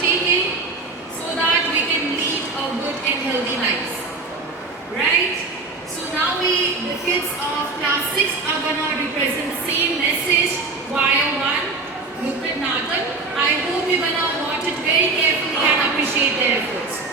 taking so that we can lead a good and healthy lives. Right? So now the kids of class 6 are gonna represent same message via one. Look at Nathan. I hope you're gonna watch it very carefully and appreciate their efforts.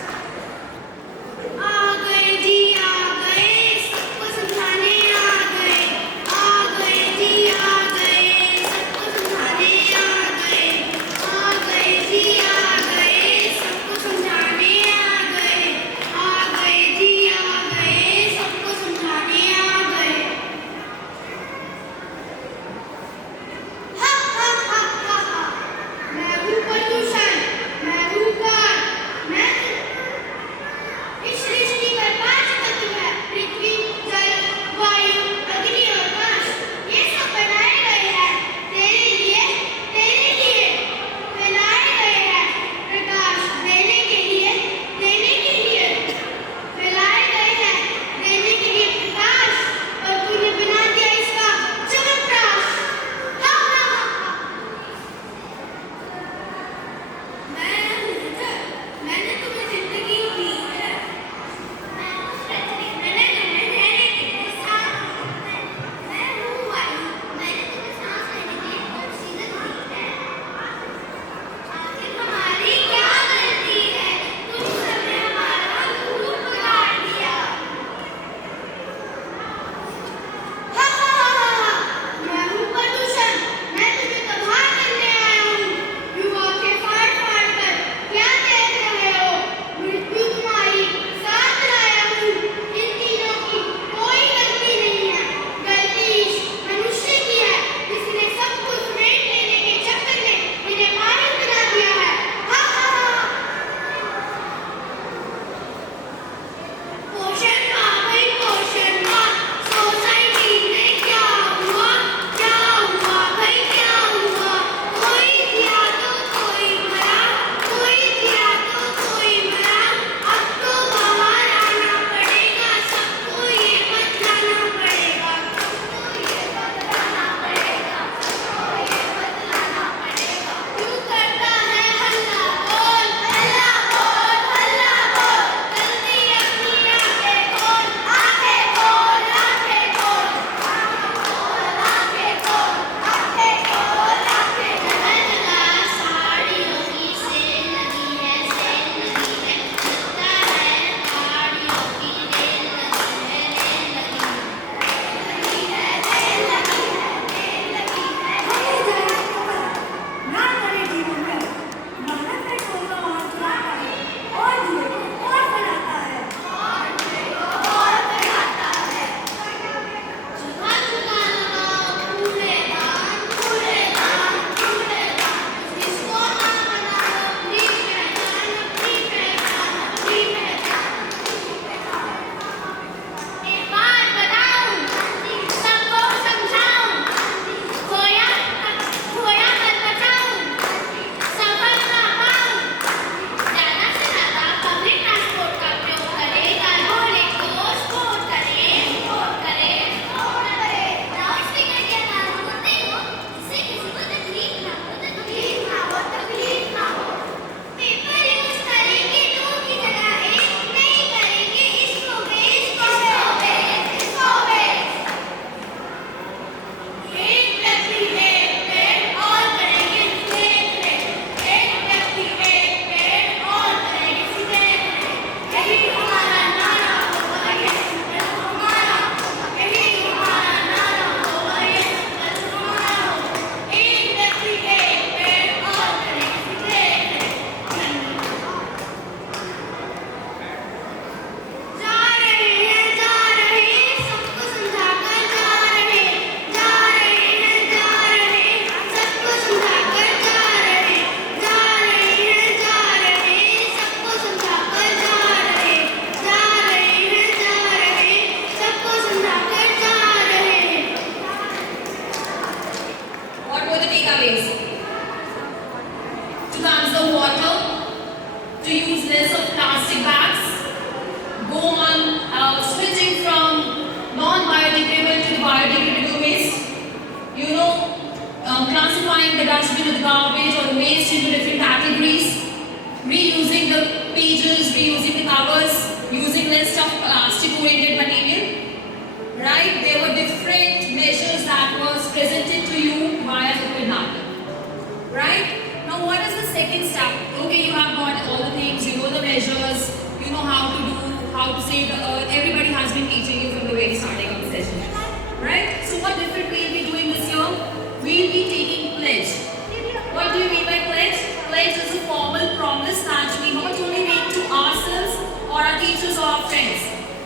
Classifying the dustbin or the garbage or the waste into different categories.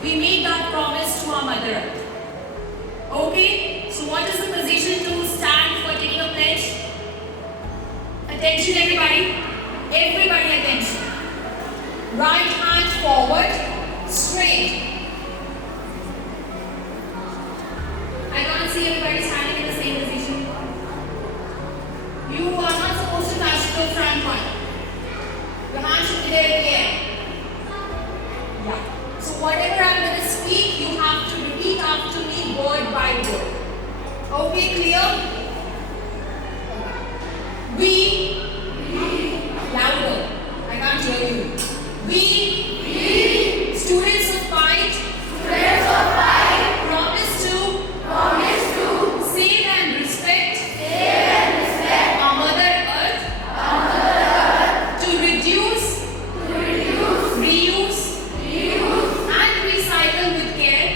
we make that promise to our Mother Earth. Okay? So what is the position to stand for taking a pledge? Attention everybody. Everybody attention. Right hand forward, straight. I can't see everybody standing in the same position. You are not supposed to touch the front one. Your hand should be there in the air. Yeah. So whatever I'm going to speak, you have to repeat after me word by word. Okay, clear? We. Louder. I can't hear you. We. Students of fight. Promise to. Save and respect. Our Mother Earth. To reduce. Reuse. And recycle with care.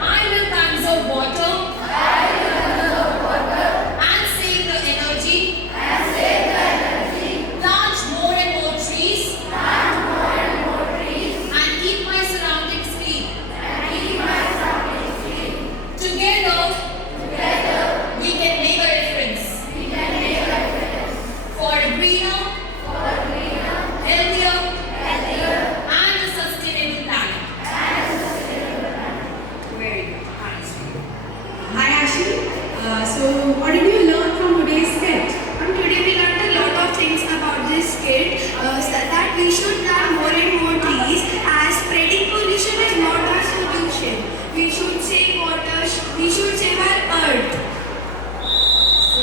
I will conserve water. And save the energy. Plant more and more trees. And keep my surroundings clean. Together, we can make a difference. For a greener, healthier, and a sustainable planet. Very good. Nice. Hi Ashley. So what did you learn from today's skit? Today we learned a lot of things about this skit, that we should plant more and more trees, as spreading pollution is not our solution. We should save water, we should save our earth. So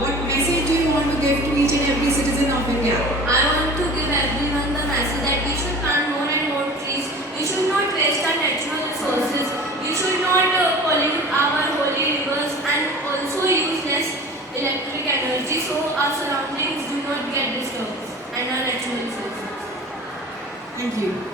what message do you want to give to each and every citizen of India? I want to give everyone the message that we should plant more and more trees. We should not waste our natural resources. We should not pollute our holy rivers and also use less electric energy so our surroundings do not get disturbed and our natural resources. Thank you.